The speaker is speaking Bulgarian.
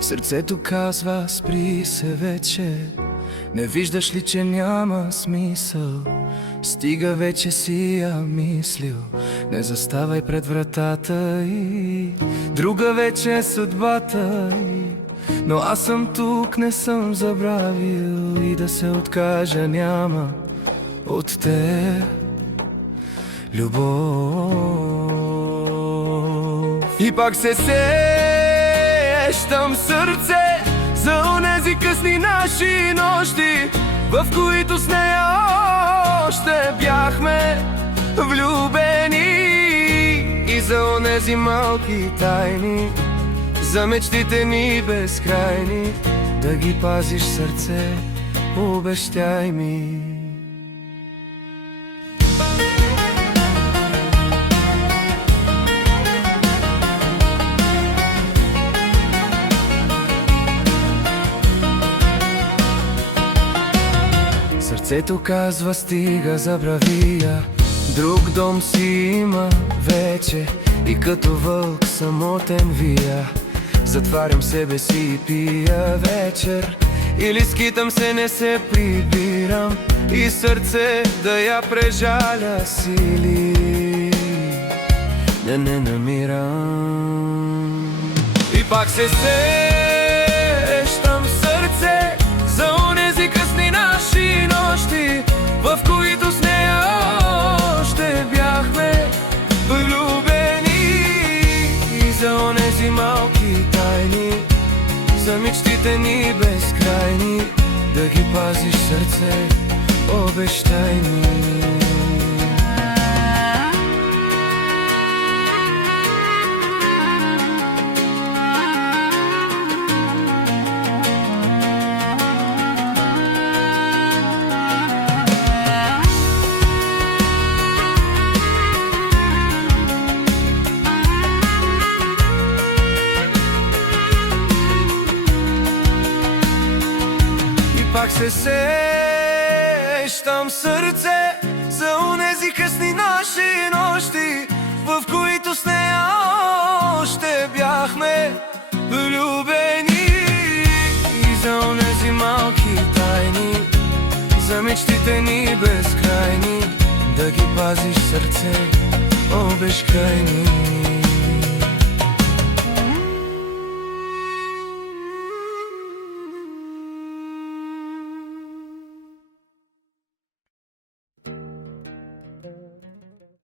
Сърцето казва: спри се вече. Не виждаш ли, че няма смисъл? Стига, вече си я мислил. Не заставай пред вратата и друга вече е съдбата й. Но аз съм тук, не съм забравил, и да се откажа няма от теб любов. И пак се сещам, сърце, за онези късни наши нощи, в които с нея още бяхме влюбени. И за онези малки тайни, за мечтите ни безкрайни, да ги пазиш, сърце, обещай ми. Сърцето казва: стига, забравия, друг дом си има вече, и като вълк самотен вия. Затварям себе си и пия вечер, или скитам се, не се прибирам, и сърце да я прежаля сили да не намирам. И пак се сещам, сърце, за онези късни наши нощи, в които с нея още бяхме влюбени. И за онези малки тайни, за мечтите ни безкрайни, да ги пазиш, сърце, обещай ми. Пак се сещам, сърце, за онези късни наши нощи, в които с нея още бяхме влюбени. И за онези малки тайни, за мечтите ни безкрайни, да ги пазиш, сърце, обещай ми.